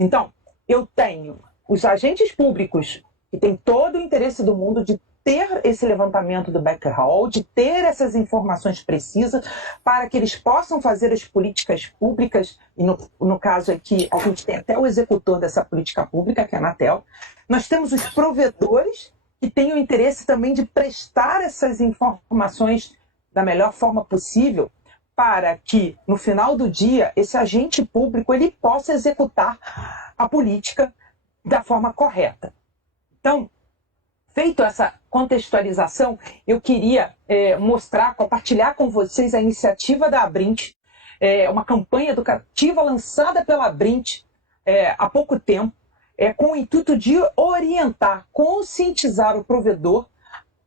Então, eu tenho os agentes públicos que têm todo o interesse do mundo de ter esse levantamento do backhaul, de ter essas informações precisas para que eles possam fazer as políticas públicas, e no caso aqui a gente tem até o executor dessa política pública, que é a Anatel. Nós temos os provedores que têm o interesse também de prestar essas informações da melhor forma possível para que, no final do dia, esse agente público ele possa executar a política da forma correta. Então, feito essa contextualização, eu queria compartilhar com vocês a iniciativa da Abrint, uma campanha educativa lançada pela Abrint há pouco tempo, com o intuito de orientar, conscientizar o provedor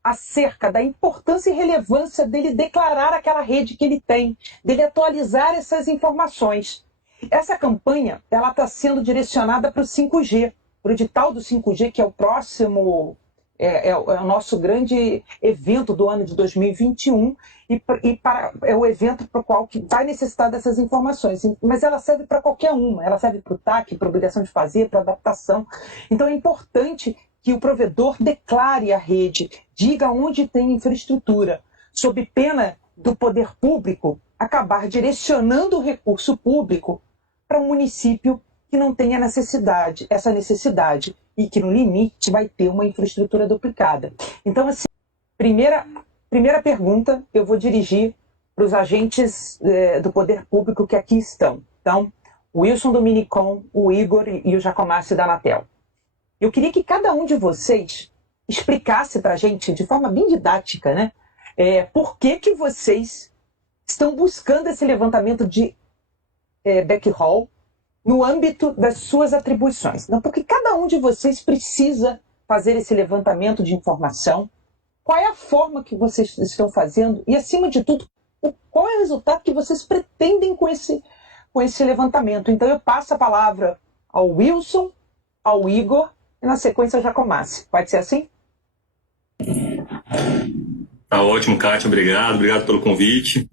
acerca da importância e relevância dele declarar aquela rede que ele tem, dele atualizar essas informações. Essa campanha está sendo direcionada para o 5G, para o edital do 5G, que é o próximo, é o nosso grande evento do ano de 2021, é o evento para o qual que vai necessitar dessas informações. Mas ela serve para qualquer uma, ela serve para o TAC, para a obrigação de fazer, para adaptação. Então é importante que o provedor declare a rede, diga onde tem infraestrutura, sob pena do poder público acabar direcionando o recurso público para um município que não tenha essa necessidade e que, no limite, vai ter uma infraestrutura duplicada. Então, assim, primeira pergunta eu vou dirigir para os agentes do poder público que aqui estão. Então, o Wilson do Minicom, o Igor e o Jacomásio da Anatel. Eu queria que cada um de vocês explicasse para a gente, de forma bem didática, né, por que vocês estão buscando esse levantamento de backhaul no âmbito das suas atribuições. Então, porque cada um de vocês precisa fazer esse levantamento de informação, qual é a forma que vocês estão fazendo e, acima de tudo, qual é o resultado que vocês pretendem com esse levantamento. Então, eu passo a palavra ao Wilson, ao Igor e, na sequência, ao Jacomásio. Pode ser assim? Tá ótimo, Kátia. Obrigado pelo convite.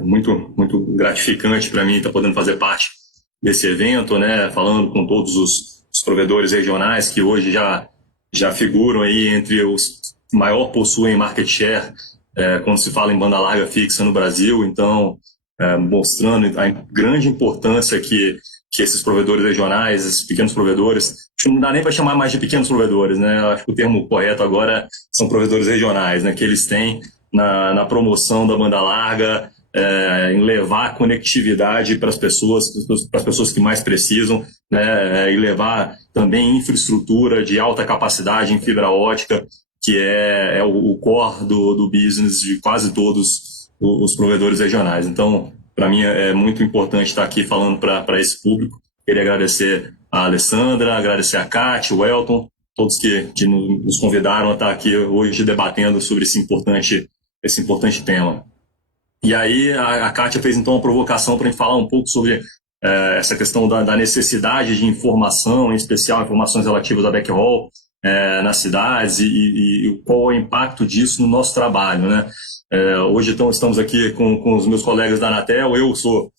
Muito gratificante para mim estar podendo fazer parte desse evento, né? Falando com todos os provedores regionais que hoje já figuram aí entre os maior possuem market share quando se fala em banda larga fixa no Brasil. Então, mostrando a grande importância que esses provedores regionais, esses pequenos provedores, não dá nem para chamar mais de pequenos provedores, né? Eu acho que o termo correto agora são provedores regionais, né? Que eles têm na promoção da banda larga, em levar conectividade para as pessoas que mais precisam, né? E levar também infraestrutura de alta capacidade em fibra ótica, que é o core do business de quase todos os provedores regionais. Então, para mim é muito importante estar aqui falando para esse público. Queria agradecer a Alessandra, agradecer a Kátia, o Elton, todos que nos convidaram a estar aqui hoje debatendo sobre esse importante tema. E aí a Kátia fez então uma provocação para a gente falar um pouco sobre essa questão da necessidade de informação, em especial informações relativas a backhaul nas cidades e qual é o impacto disso no nosso trabalho, né? Hoje então estamos aqui com os meus colegas da Anatel. Eu sou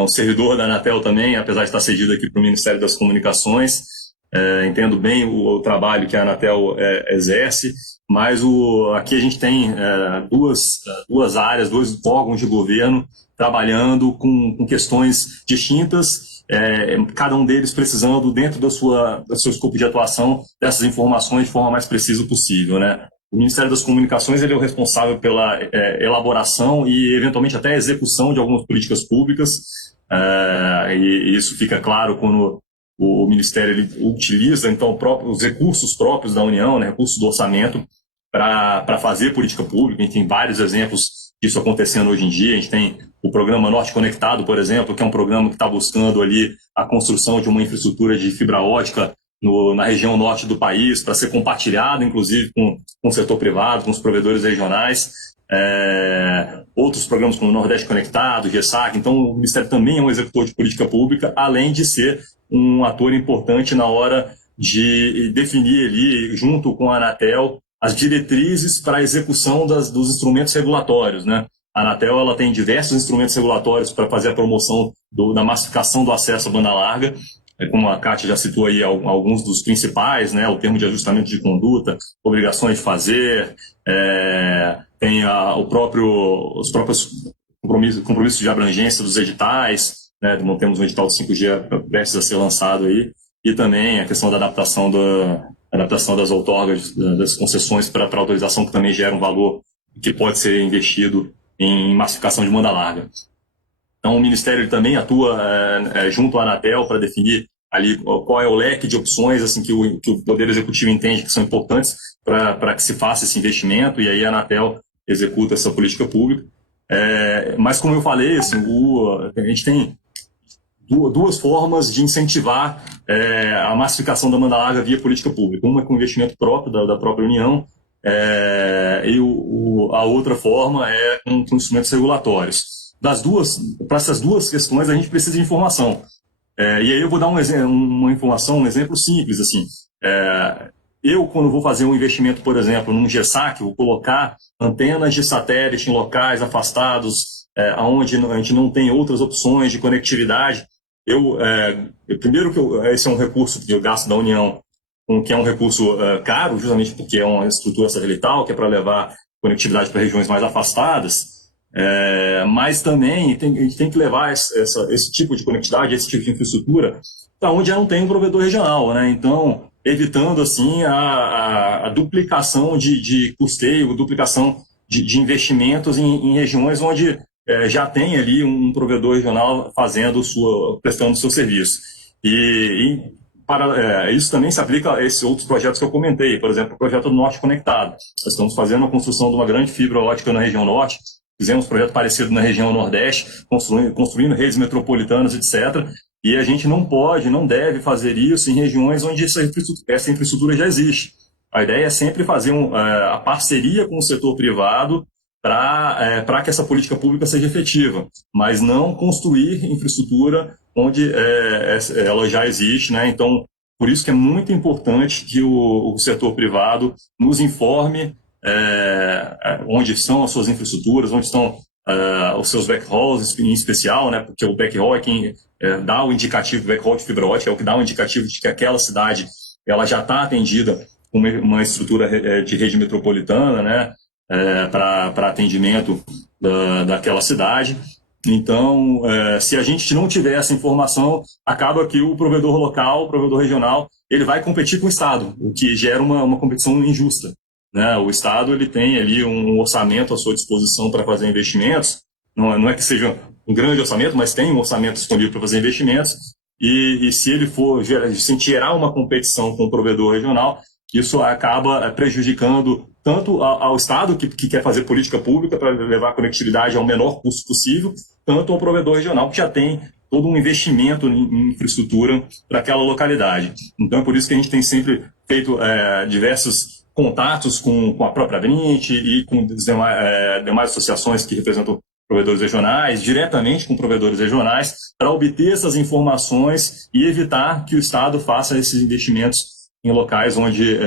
um servidor da Anatel também, apesar de estar cedido aqui para o Ministério das Comunicações. Entendo bem o trabalho que a Anatel exerce, mas aqui a gente tem duas áreas, dois órgãos de governo trabalhando com questões distintas, cada um deles precisando, dentro do seu escopo de atuação, dessas informações de forma mais precisa possível, né? O Ministério das Comunicações ele é o responsável pela elaboração e, eventualmente, até a execução de algumas políticas públicas, e isso fica claro quando o Ministério ele utiliza então os recursos próprios da União, né, recursos do orçamento, para fazer política pública. A gente tem vários exemplos disso acontecendo hoje em dia. A gente tem o programa Norte Conectado, por exemplo, que é um programa que está buscando ali a construção de uma infraestrutura de fibra ótica na região norte do país, para ser compartilhado, inclusive, com o setor privado, com os provedores regionais. Outros programas como o Nordeste Conectado, GESAC. Então, o Ministério também é um executor de política pública, além de ser um ator importante na hora de definir ali, junto com a Anatel, as diretrizes para a execução dos instrumentos regulatórios, né? A Anatel ela tem diversos instrumentos regulatórios para fazer a promoção da massificação do acesso à banda larga, como a Kátia já citou aí, alguns dos principais, né, o termo de ajustamento de conduta, obrigações de fazer, tem os próprios compromissos de abrangência dos editais, né, temos um edital de 5G prestes a ser lançado aí, e também a questão da adaptação das outorgas, das concessões para autorização, que também gera um valor que pode ser investido em massificação de banda larga. Então, o Ministério também atua junto à Anatel para definir ali qual é o leque de opções assim, que o Poder Executivo entende que são importantes para que se faça esse investimento, e aí a Anatel executa essa política pública. Mas, como eu falei, assim, a gente tem duas formas de incentivar a massificação da banda larga via política pública. Uma é com investimento próprio da própria União, e a outra forma é com instrumentos regulatórios. Para essas duas questões, a gente precisa de informação. E aí eu vou dar um exemplo simples. Assim. Eu, quando vou fazer um investimento, por exemplo, num GESAC, vou colocar antenas de satélite em locais afastados, onde a gente não tem outras opções de conectividade. Primeiro esse é um recurso que eu gasto da União, que é um recurso caro, justamente porque é uma estrutura satelital, que é para levar conectividade para regiões mais afastadas. Mas também a gente tem que levar esse tipo de conectividade, esse tipo de infraestrutura, para onde já não tem um provedor regional, né? Então, evitando assim a duplicação de custeio, duplicação de investimentos em regiões onde já tem ali um provedor regional prestando o seu serviço. Para isso também se aplica a esses outros projetos que eu comentei, por exemplo, o projeto do Norte Conectado. Nós estamos fazendo a construção de uma grande fibra ótica na região norte. Fizemos um projeto parecido na região Nordeste, construindo redes metropolitanas, etc. E a gente não deve fazer isso em regiões onde essa infraestrutura já existe. A ideia é sempre fazer a parceria com o setor privado para que essa política pública seja efetiva, mas não construir infraestrutura onde ela já existe, né? Então, por isso que é muito importante que o setor privado nos informe onde estão as suas infraestruturas, onde estão os seus backhauls em especial, né? Porque o backhaul é quem dá o indicativo, o backhaul de fibra ótica é o que dá o indicativo de que aquela cidade ela já está atendida com uma estrutura de rede metropolitana, né? Para atendimento daquela cidade. Então, se a gente não tiver essa informação, acaba que o provedor local, o provedor regional, ele vai competir com o Estado, o que gera uma competição injusta. Né? O Estado ele tem ali um orçamento à sua disposição para fazer investimentos, não é que seja um grande orçamento, mas tem um orçamento disponível para fazer investimentos, e se ele for gerar uma competição com o provedor regional, isso acaba prejudicando tanto ao Estado, que quer fazer política pública para levar a conectividade ao menor custo possível, tanto ao provedor regional, que já tem todo um investimento em infraestrutura para aquela localidade. Então, é por isso que a gente tem sempre feito diversos contatos com a própria Brint e com demais associações que representam provedores regionais, diretamente com provedores regionais, para obter essas informações e evitar que o Estado faça esses investimentos em locais onde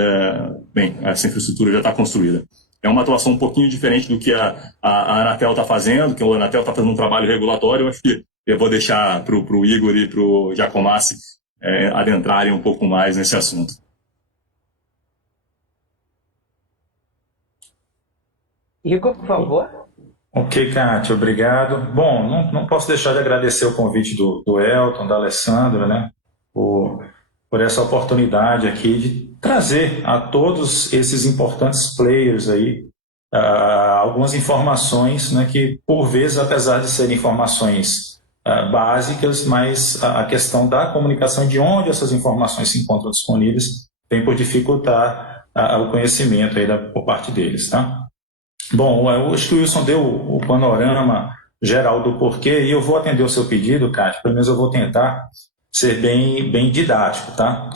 essa infraestrutura já está construída. É uma atuação um pouquinho diferente do que a Anatel está fazendo, que a Anatel está fazendo um trabalho regulatório. Eu acho que eu vou deixar para o Igor e para o Giacomassi adentrarem um pouco mais nesse assunto. Igor, por favor. Ok, Kátia, obrigado. Bom, não posso deixar de agradecer o convite do Elton, da Alessandra, né, por essa oportunidade aqui de trazer a todos esses importantes players aí algumas informações, né, que, por vezes, apesar de serem informações básicas, mas a questão da comunicação e de onde essas informações se encontram disponíveis vem por dificultar o conhecimento aí por parte deles, tá? Bom, eu acho que o Wilson deu o panorama geral do porquê e eu vou atender o seu pedido, Kátia, pelo menos eu vou tentar ser bem didático, tá?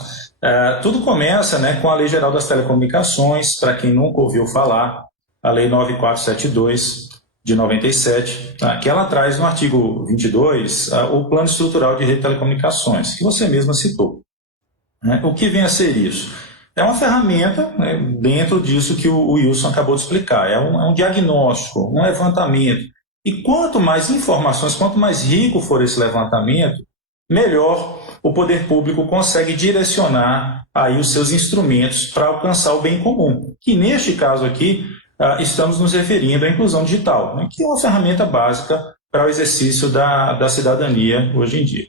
Tudo começa, né, com a Lei Geral das Telecomunicações, para quem nunca ouviu falar, a Lei 9472 de 97, tá? Que ela traz no artigo 22 o Plano Estrutural de Rede de Telecomunicações, que você mesma citou. Né? O que vem a ser isso? É uma ferramenta, né, dentro disso que o Wilson acabou de explicar. É um diagnóstico, um levantamento. E quanto mais informações, quanto mais rico for esse levantamento, melhor o poder público consegue direcionar aí os seus instrumentos para alcançar o bem comum, que neste caso aqui estamos nos referindo à inclusão digital, né, que é uma ferramenta básica para o exercício da cidadania hoje em dia.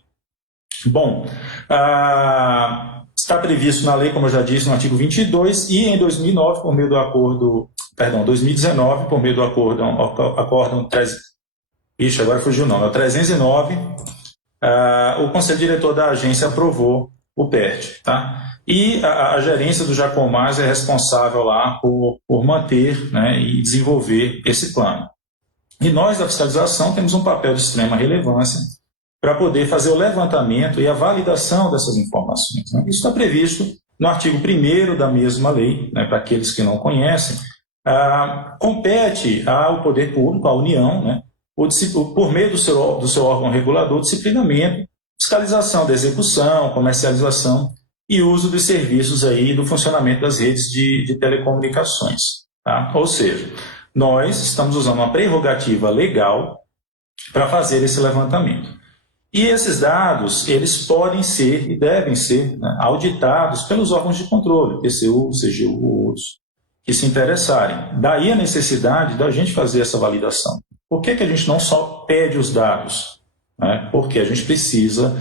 Bom, está previsto na lei, como eu já disse, no artigo 22, e em 2019, por meio do acordo, 2019, por meio do acórdão 309, o Conselho Diretor da agência aprovou o PERT, tá? E a gerência do Jacomaz é responsável lá por manter, né, e desenvolver esse plano. E nós, da fiscalização, temos um papel de extrema relevância para poder fazer o levantamento e a validação dessas informações, né? Isso está previsto no artigo 1º da mesma lei, né, para aqueles que não conhecem. Compete ao poder público, à União, né, por meio do seu órgão regulador, disciplinamento, fiscalização da execução, comercialização e uso dos serviços aí do funcionamento das redes de telecomunicações, tá? Ou seja, nós estamos usando uma prerrogativa legal para fazer esse levantamento. E esses dados, eles podem ser e devem ser, né, auditados pelos órgãos de controle, PCU, CGU, outros, que se interessarem. Daí a necessidade da gente fazer essa validação. Por que a gente não só pede os dados? Né? Porque a gente precisa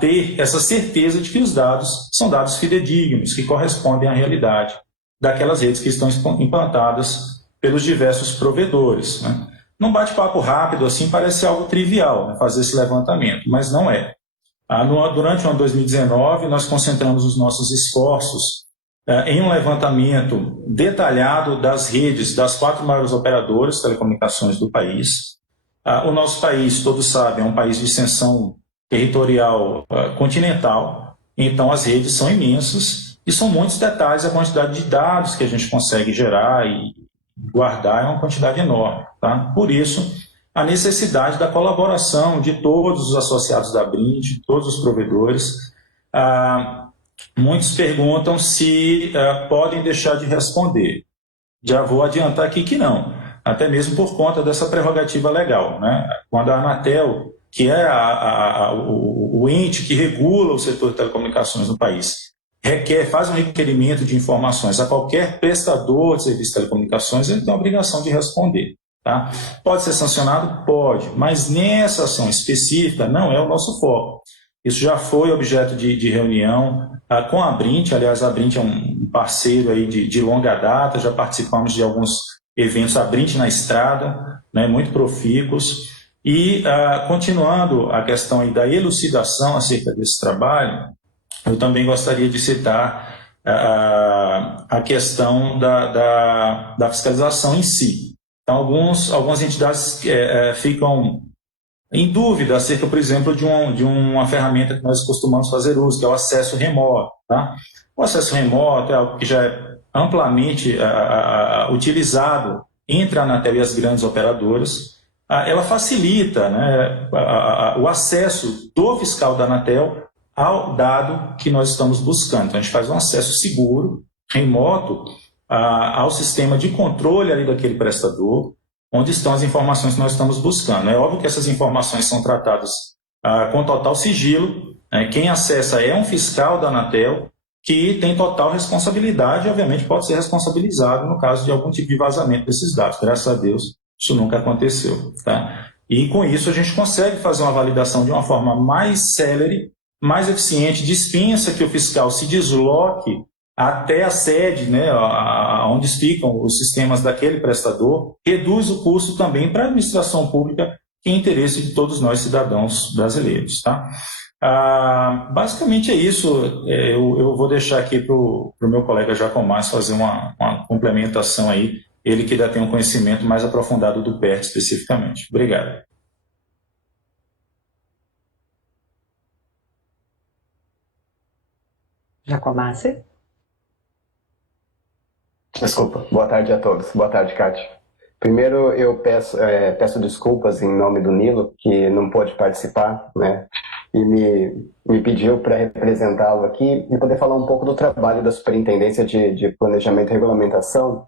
ter essa certeza de que os dados são dados fidedignos, que correspondem à realidade daquelas redes que estão implantadas pelos diversos provedores, né? Num bate-papo rápido, assim, parece algo trivial, né, fazer esse levantamento, mas não é. Durante o ano 2019, nós concentramos os nossos esforços em um levantamento detalhado das redes das 4 maiores operadoras de telecomunicações do país. O nosso país, todos sabem, é um país de extensão territorial continental, então as redes são imensas e são muitos detalhes, a quantidade de dados que a gente consegue gerar e guardar é uma quantidade enorme, tá? Por isso, a necessidade da colaboração de todos os associados da Abrint, de todos os provedores. Muitos perguntam se podem deixar de responder. Já vou adiantar aqui que não, até mesmo por conta dessa prerrogativa legal, né? Quando a Anatel, que é o ente que regula o setor de telecomunicações no país, faz um requerimento de informações a qualquer prestador de serviço de telecomunicações, ele tem a obrigação de responder, tá? Pode ser sancionado? Pode, mas nessa ação específica não é o nosso foco. Isso já foi objeto de reunião com a Abrint. Aliás, a Abrint é um parceiro aí de longa data, já participamos de alguns eventos Abrint na estrada, né, muito profícuos. E, continuando a questão aí da elucidação acerca desse trabalho, eu também gostaria de citar a questão da fiscalização em si. Então, algumas entidades ficam em dúvida acerca, por exemplo, de uma ferramenta que nós costumamos fazer uso, que é o acesso remoto, tá? O acesso remoto é algo que já é amplamente utilizado entre a Anatel e as grandes operadoras. Ela facilita, né, o acesso do fiscal da Anatel ao dado que nós estamos buscando. Então, a gente faz um acesso seguro, remoto, ao sistema de controle ali daquele prestador, onde estão as informações que nós estamos buscando. É óbvio que essas informações são tratadas com total sigilo, né? Quem acessa é um fiscal da Anatel, que tem total responsabilidade e, obviamente, pode ser responsabilizado no caso de algum tipo de vazamento desses dados. Graças a Deus, isso nunca aconteceu, tá? E, com isso, a gente consegue fazer uma validação de uma forma mais célere, mais eficiente, dispensa que o fiscal se desloque até a sede, né, onde ficam os sistemas daquele prestador, reduz o custo também para a administração pública, que é interesse de todos nós cidadãos brasileiros, tá? Basicamente é isso. Eu vou deixar aqui para o meu colega Jacomaz fazer uma complementação aí, ele que já tem um conhecimento mais aprofundado do PERT especificamente. Obrigado. Jacomaz? Desculpa. Boa tarde a todos. Boa tarde, Kátia. Primeiro, eu peço desculpas em nome do Nilo, que não pôde participar, né? E me pediu para representá-lo aqui e poder falar um pouco do trabalho da Superintendência de Planejamento e Regulamentação.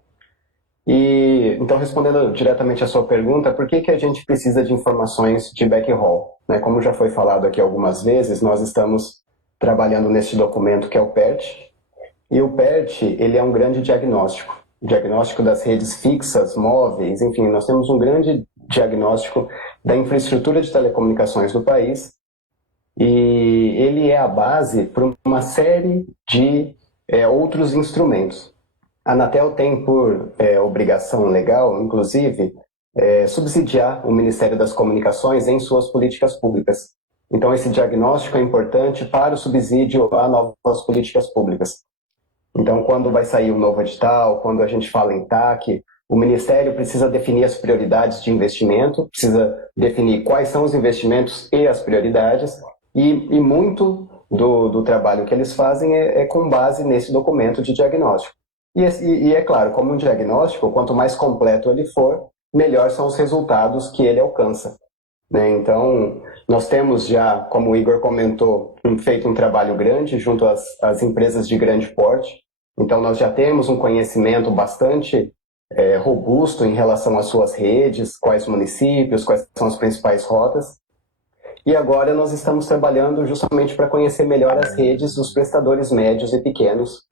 E, então, respondendo diretamente à sua pergunta, por que a gente precisa de informações de backhaul? Né? Como já foi falado aqui algumas vezes, nós estamos trabalhando nesse documento que é o PERT. E o PERT, ele é um grande diagnóstico. Diagnóstico das redes fixas, móveis, enfim, nós temos um grande diagnóstico da infraestrutura de telecomunicações do país, e ele é a base para uma série de outros instrumentos. A Anatel tem por obrigação legal, inclusive, subsidiar o Ministério das Comunicações em suas políticas públicas. Então, esse diagnóstico é importante para o subsídio a novas políticas públicas. Então, quando vai sair um novo edital, quando a gente fala em TAC, o Ministério precisa definir as prioridades de investimento, precisa definir quais são os investimentos e as prioridades, e muito do trabalho que eles fazem é com base nesse documento de diagnóstico. E é claro, como um diagnóstico, quanto mais completo ele for, melhor são os resultados que ele alcança, né? Então, nós temos já, como o Igor comentou, feito um trabalho grande junto às empresas de grande porte. Então, nós já temos um conhecimento bastante robusto em relação às suas redes, quais municípios, quais são as principais rotas. E agora nós estamos trabalhando justamente para conhecer melhor as redes dos prestadores médios e pequenos.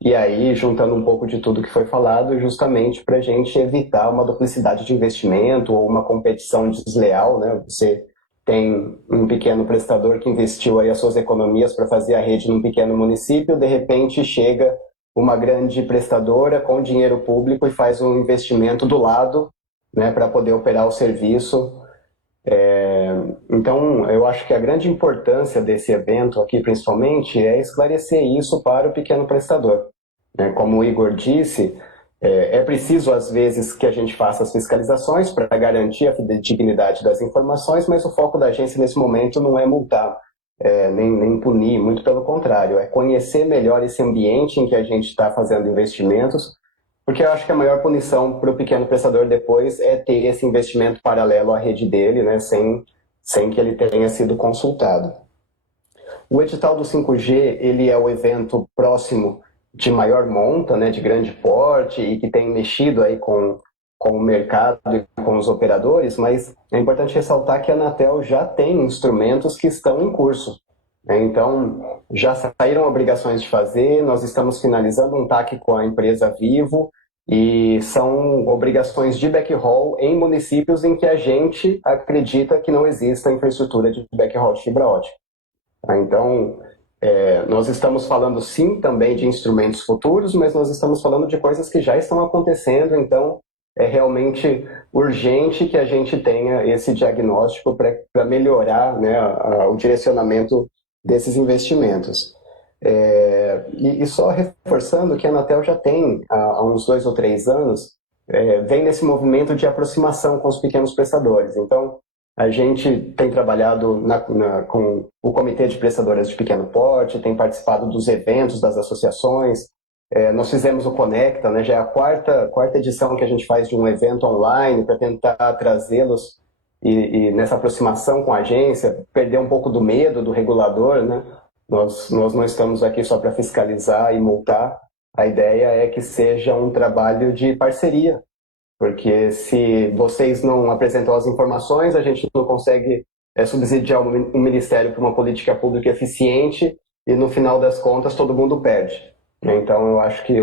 E aí, juntando um pouco de tudo que foi falado, justamente para a gente evitar uma duplicidade de investimento ou uma competição desleal, né? Você tem um pequeno prestador que investiu aí as suas economias para fazer a rede num pequeno município, de repente chega uma grande prestadora com dinheiro público e faz um investimento do lado, né, para poder operar o serviço. Então, eu acho que a grande importância desse evento aqui, principalmente, é esclarecer isso para o pequeno prestador. Como o Igor disse, é preciso, às vezes, que a gente faça as fiscalizações para garantir a fidedignidade das informações, mas o foco da agência, nesse momento, não é multar, nem punir, muito pelo contrário, é conhecer melhor esse ambiente em que a gente está fazendo investimentos, porque eu acho que a maior punição para o pequeno prestador depois é ter esse investimento paralelo à rede dele, né, sem que ele tenha sido consultado. O edital do 5G, ele é o evento próximo de maior monta, né, de grande porte, e que tem mexido aí com o mercado e com os operadores, mas é importante ressaltar que a Anatel já tem instrumentos que estão em curso. Então, já saíram obrigações de fazer, nós estamos finalizando um TAC com a empresa Vivo, e são obrigações de backhaul em municípios em que a gente acredita que não exista infraestrutura de backhaul de fibra ótica. Então, nós estamos falando sim também de instrumentos futuros, mas nós estamos falando de coisas que já estão acontecendo, então é realmente urgente que a gente tenha esse diagnóstico para melhorar, né, o direcionamento desses investimentos. E só reforçando que a Anatel já tem, há uns 2 ou 3 anos, vem nesse movimento de aproximação com os pequenos prestadores. Então, a gente tem trabalhado com o Comitê de Prestadoras de Pequeno Porte, tem participado dos eventos das associações. Nós fizemos o Conecta, né, já é a quarta edição que a gente faz de um evento online para tentar trazê-los e nessa aproximação com a agência, perder um pouco do medo do regulador, né? Nós não estamos aqui só para fiscalizar e multar. A ideia é que seja um trabalho de parceria, porque se vocês não apresentam as informações, a gente não consegue subsidiar um ministério para uma política pública eficiente e, no final das contas, todo mundo perde. Então, eu acho que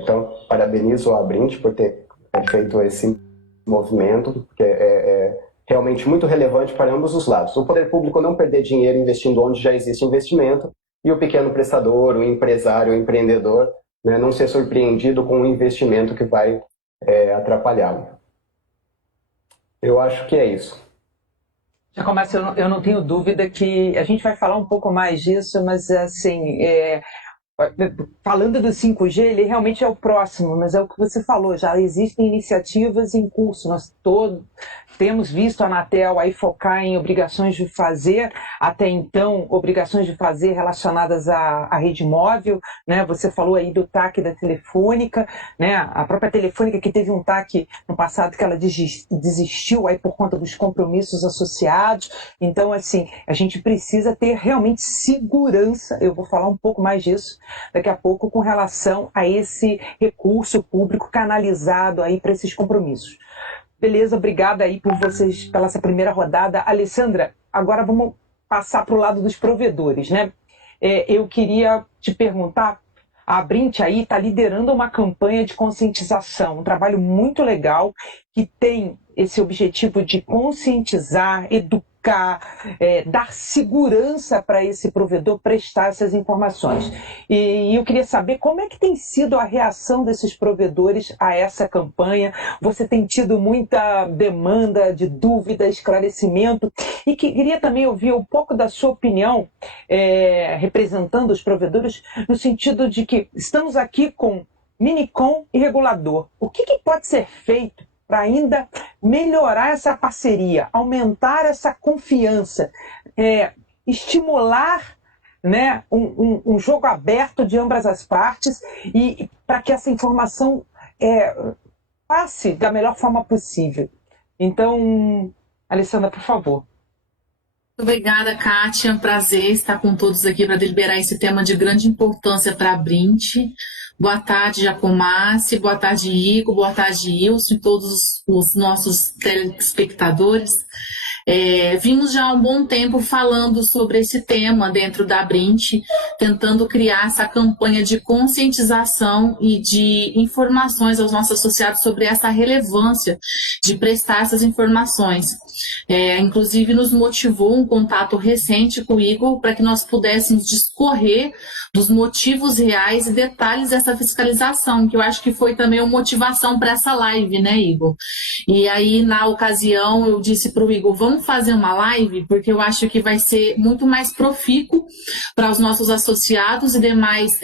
então, parabenizo a Abrint por ter feito esse movimento, porque é realmente muito relevante para ambos os lados. O poder público não perder dinheiro investindo onde já existe investimento, e o pequeno prestador, o empresário, o empreendedor, né, não ser surpreendido com um investimento que vai atrapalhá-lo. Eu acho que é isso. Já começa, eu não tenho dúvida que a gente vai falar um pouco mais disso, mas assim, falando do 5G, ele realmente é o próximo, mas é o que você falou, já existem iniciativas em curso, nós todos temos visto a Anatel aí focar em obrigações de fazer, até então, obrigações de fazer relacionadas à rede móvel, né? Você falou aí do TAC da Telefônica, né? A própria Telefônica que teve um TAC no passado que ela desistiu aí por conta dos compromissos associados. Então, assim, a gente precisa ter realmente segurança, eu vou falar um pouco mais disso daqui a pouco, com relação a esse recurso público canalizado aí para esses compromissos. Beleza, obrigada aí por vocês, pela essa primeira rodada. Alessandra, agora vamos passar para o lado dos provedores, né? Eu queria te perguntar, a Abrint aí está liderando uma campanha de conscientização, um trabalho muito legal que tem esse objetivo de conscientizar, educar, dar segurança para esse provedor prestar essas informações. E eu queria saber como é que tem sido a reação desses provedores a essa campanha. Você tem tido muita demanda de dúvida, esclarecimento, e queria também ouvir um pouco da sua opinião, representando os provedores, no sentido de que estamos aqui com Minicom e regulador. O que pode ser feito para ainda melhorar essa parceria, aumentar essa confiança, estimular, né, um jogo aberto de ambas as partes e para que essa informação passe da melhor forma possível. Então, Alessandra, por favor. Obrigada, Kátia. É um prazer estar com todos aqui para deliberar esse tema de grande importância para a Abrint. Boa tarde, Jacomássi, boa tarde, Igor, boa tarde, Ilson e todos os nossos telespectadores. Vimos já há um bom tempo falando sobre esse tema dentro da Abrint, tentando criar essa campanha de conscientização e de informações aos nossos associados sobre essa relevância de prestar essas informações. Inclusive, nos motivou um contato recente com o Igor para que nós pudéssemos discorrer dos motivos reais e detalhes dessa fiscalização, que eu acho que foi também uma motivação para essa live, né, Igor? E aí, na ocasião, eu disse para o Igor, vamos fazer uma live, porque eu acho que vai ser muito mais profícuo para os nossos associados e demais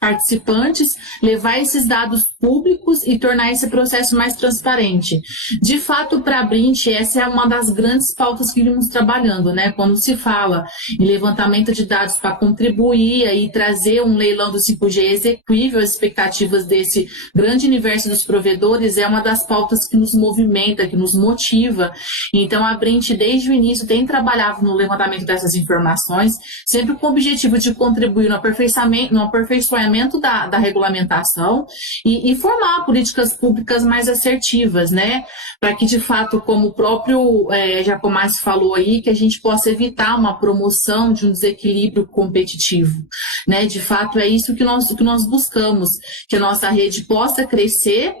participantes, levar esses dados públicos e tornar esse processo mais transparente. De fato, para a Abrint, essa é uma das grandes pautas que vimos trabalhando, né? Quando se fala em levantamento de dados para contribuir e trazer um leilão do 5G exequível às expectativas desse grande universo dos provedores, é uma das pautas que nos movimenta, que nos motiva. Então, a Abrint, desde o início, tem trabalhado no levantamento dessas informações, sempre com o objetivo de contribuir no aperfeiçoamento da regulamentação e formar políticas públicas mais assertivas, né? Para que, de fato, como o próprio Jacomássi falou aí, que a gente possa evitar uma promoção de um desequilíbrio competitivo, né? De fato, é isso que nós buscamos, que a nossa rede possa crescer,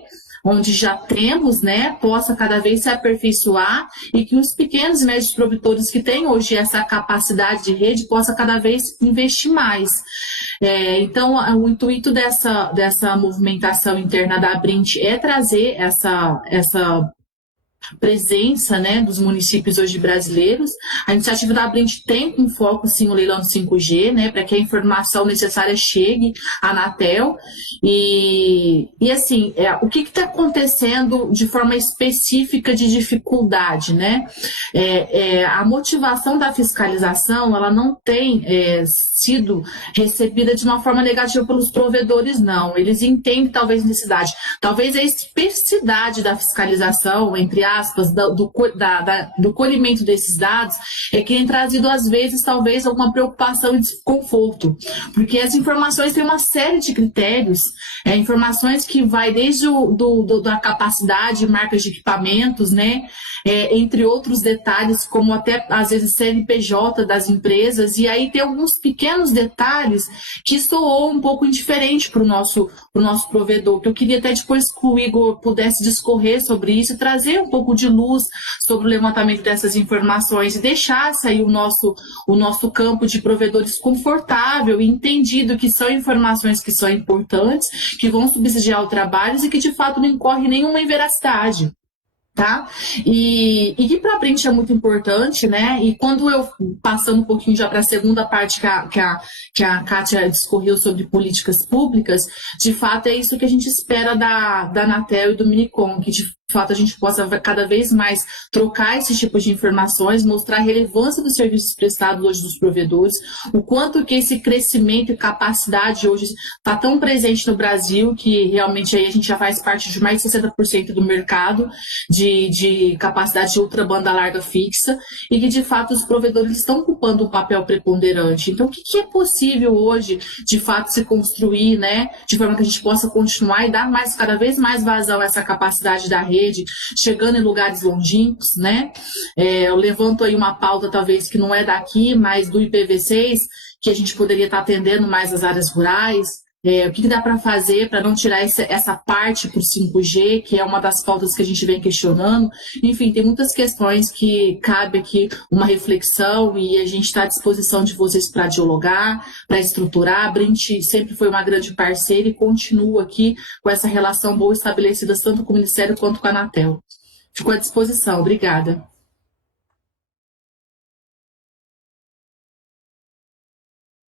onde já temos, né, possa cada vez se aperfeiçoar e que os pequenos e médios produtores que têm hoje essa capacidade de rede possa cada vez investir mais. Então, o intuito dessa movimentação interna da Abrint é trazer essa presença, né, dos municípios hoje brasileiros. A iniciativa da Abrint tem um foco, sim, o leilão do 5G, né, para que a informação necessária chegue à Anatel. E assim, o que está acontecendo de forma específica de dificuldade, né? A motivação da fiscalização, ela não tem sido recebida de uma forma negativa pelos provedores, não. Eles entendem, talvez, necessidade. Talvez a especificidade da fiscalização, entre aspas, do colhimento desses dados, é que tem trazido, às vezes, talvez, alguma preocupação e desconforto. Porque as informações têm uma série de critérios, informações que vai desde da capacidade, marcas de equipamentos, né? Entre outros detalhes, como até, às vezes, CNPJ das empresas, e aí tem alguns pequenos detalhes que soou um pouco indiferente para o nosso provedor, que eu queria até depois que o Igor pudesse discorrer sobre isso e trazer um pouco de luz sobre o levantamento dessas informações e deixasse aí o nosso campo de provedores confortável e entendido que são informações que são importantes, que vão subsidiar o trabalho e que, de fato, não incorre nenhuma inveracidade. Tá? E que para a Abrint é muito importante, né? E quando eu, passando um pouquinho já para a segunda parte que a Kátia discorreu sobre políticas públicas, de fato é isso que a gente espera da Anatel e do Minicom, que de fato a gente possa cada vez mais trocar esses tipos de informações, mostrar a relevância dos serviços prestados hoje dos provedores, o quanto que esse crescimento e capacidade hoje está tão presente no Brasil, que realmente aí a gente já faz parte de mais de 60% do mercado de capacidade de ultrabanda larga fixa, e que de fato os provedores estão ocupando um papel preponderante. Então, o que é possível hoje de fato se construir, né, de forma que a gente possa continuar e dar cada vez mais vazão a essa capacidade da rede, rede, chegando em lugares longínquos, né? Eu levanto aí uma pauta, talvez, que não é daqui, mas do IPv6, que a gente poderia estar atendendo mais as áreas rurais. O que dá para fazer para não tirar essa parte para o 5G, que é uma das pautas que a gente vem questionando. Enfim, tem muitas questões que cabe aqui uma reflexão e a gente está à disposição de vocês para dialogar, para estruturar. A Brint sempre foi uma grande parceira e continua aqui com essa relação boa estabelecida tanto com o Ministério quanto com a Anatel. Fico à disposição. Obrigada.